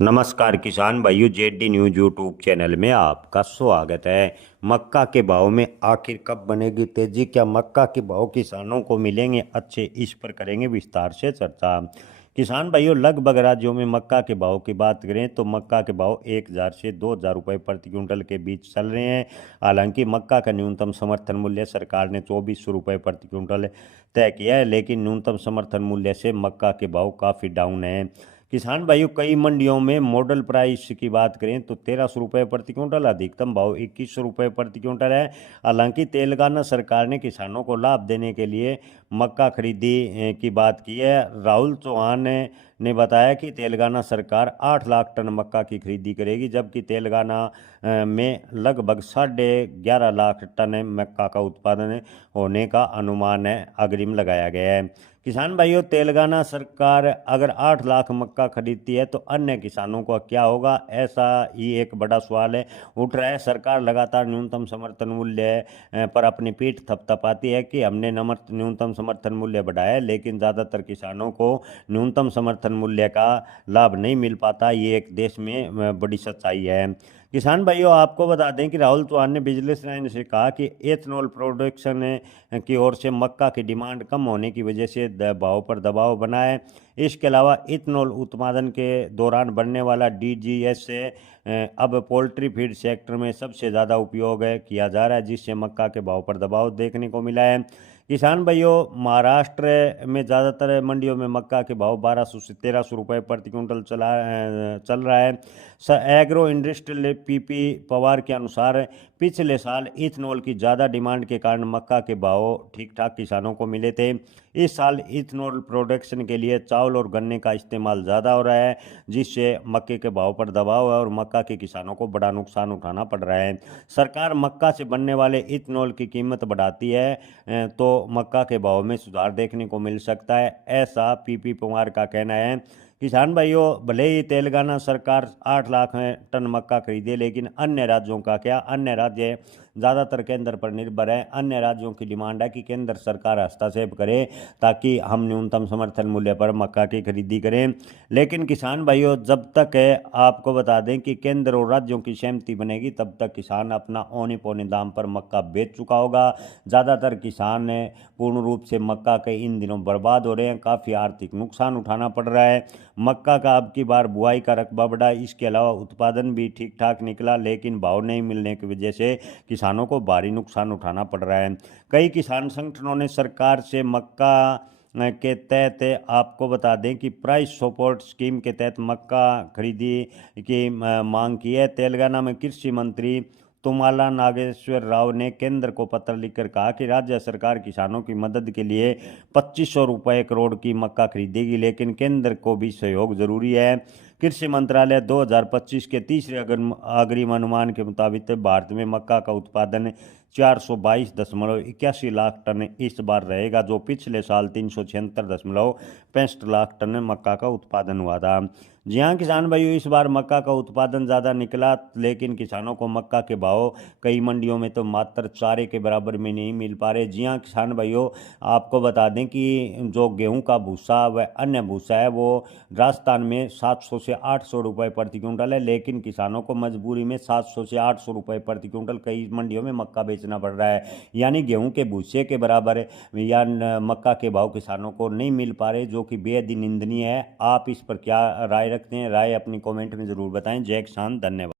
नमस्कार किसान भाइयों, जेडी न्यूज यूट्यूब चैनल में आपका स्वागत है। मक्का के भाव में आखिर कब बनेगी तेजी? क्या मक्का के भाव किसानों को मिलेंगे अच्छे? इस पर करेंगे विस्तार से चर्चा। किसान भाइयों, लगभग राज्यों में मक्का के भाव की बात करें तो मक्का के भाव 1,000 से 2,000 रुपये प्रति क्विंटल के बीच चल रहे हैं। हालांकि मक्का का न्यूनतम समर्थन मूल्य सरकार ने 2,400 रुपये प्रति क्विंटल तय किया है, लेकिन न्यूनतम समर्थन मूल्य से मक्का के भाव काफ़ी डाउन है। किसान भाइयों, कई मंडियों में मॉडल प्राइस की बात करें तो 1,300 रुपये प्रति क्विंटल, अधिकतम भाव 2,100 रुपये प्रति क्विंटल है। हालांकि तेलंगाना सरकार ने किसानों को लाभ देने के लिए मक्का खरीदी की बात की है। राहुल चौहान ने बताया कि तेलंगाना सरकार 8 लाख टन मक्का की खरीदी करेगी, जबकि तेलंगाना में लगभग 11.5 लाख टन मक्का का उत्पादन होने का अनुमान है, अग्रिम लगाया गया है। किसान भाइयों, तेलंगाना सरकार अगर 8 लाख मक्का खरीदती है तो अन्य किसानों का क्या होगा? ऐसा ही एक बड़ा सवाल है उठ रहा है। सरकार लगातार न्यूनतम समर्थन मूल्य पर अपनी पीठ थपथपाती है कि हमने न्यूनतम समर्थन मूल्य बढ़ाया है, लेकिन ज़्यादातर किसानों को न्यूनतम समर्थन मूल्य का लाभ नहीं मिल पाता। ये एक देश में बड़ी सच्चाई है। किसान भाइयों, आपको बता दें कि राहुल चौहान ने बिजनेस लाइन से कहा कि एथनॉल प्रोडक्शन की ओर से मक्का की डिमांड कम होने की वजह से भाव पर दबाव बना है। इसके अलावा इथनॉल उत्पादन के दौरान बनने वाला डीजीएस से अब पोल्ट्री फीड सेक्टर में सबसे ज़्यादा उपयोग किया जा रहा है, जिससे मक्का के भाव पर दबाव देखने को मिला है। किसान भाइयों, महाराष्ट्र में ज़्यादातर मंडियों में मक्का के भाव 1,200 से 1,300 रुपये प्रति क्विंटल चल रहा है। एग्रो इंडस्ट्रियल पीपी पवार के अनुसार पिछले साल इथनॉल की ज़्यादा डिमांड के कारण मक्का के भाव ठीक ठाक किसानों को मिले थे। इस साल इथनॉल प्रोडक्शन के लिए चावल और गन्ने का इस्तेमाल ज़्यादा हो रहा है, जिससे मक्के के भाव पर दबाव है और मक्का के किसानों को बड़ा नुकसान उठाना पड़ रहा है। सरकार मक्का से बनने वाले इथनॉल की कीमत बढ़ाती है तो मक्का के भाव में सुधार देखने को मिल सकता है, ऐसा पीपी पवार का कहना है। किसान भाइयों, भले ही तेलंगाना सरकार 8 लाख टन मक्का खरीदे, लेकिन अन्य राज्यों का क्या? अन्य राज्य ज़्यादातर केंद्र पर निर्भर है। अन्य राज्यों की डिमांड है कि केंद्र सरकार हस्तक्षेप करे ताकि हम न्यूनतम समर्थन मूल्य पर मक्का की खरीदी करें। लेकिन किसान भाइयों, जब तक है आपको बता दें कि केंद्र और राज्यों की सहमति बनेगी, तब तक किसान अपना औने पौने दाम पर मक्का बेच चुका होगा। ज़्यादातर किसान पूर्ण रूप से मक्का के इन दिनों बर्बाद हो रहे हैं, काफ़ी आर्थिक नुकसान उठाना पड़ रहा है। मक्का का अब की बार बुआई का रकबा बढ़ा, इसके अलावा उत्पादन भी ठीक ठाक निकला, लेकिन भाव नहीं मिलने की वजह से किसानों को भारी नुकसान उठाना पड़ रहा है। कई किसान संगठनों ने सरकार से मक्का के तहत आपको बता दें कि प्राइस सपोर्ट स्कीम के तहत मक्का खरीदी की मांग की है। तेलंगाना में कृषि मंत्री तुमाला नागेश्वर राव ने केंद्र को पत्र लिखकर कहा कि राज्य सरकार किसानों की मदद के लिए 2,500 रुपये करोड़ की मक्का खरीदेगी, लेकिन केंद्र को भी सहयोग जरूरी है। कृषि मंत्रालय 2025 के तीसरे अग्रिम अनुमान के मुताबिक भारत में मक्का का उत्पादन 422.81 लाख टन इस बार रहेगा, जो पिछले साल 376.65 लाख टन मक्का का उत्पादन हुआ था। जी हाँ किसान भाइयों, इस बार मक्का का उत्पादन ज़्यादा निकला, लेकिन किसानों को मक्का के भाव कई मंडियों में तो मात्र चारे के बराबर में नहीं मिल पा रहे। जी हाँ किसान भाइयों, आपको बता दें कि जो गेहूं का भूसा व अन्य भूसा है वो राजस्थान में 700 से 800 रुपये प्रति क्विंटल है, लेकिन किसानों को मजबूरी में 700 से 800 रुपये प्रति क्विंटल कई मंडियों में मक्का बेचना पड़ रहा है। यानी गेहूं के भूसे के बराबर या मक्का के भाव किसानों को नहीं मिल पा रहे, जो कि बेहद ही निंदनीय है। आप इस पर क्या राय रखते हैं? राय अपनी कमेंट में ज़रूर बताएं। जय किसान, धन्यवाद।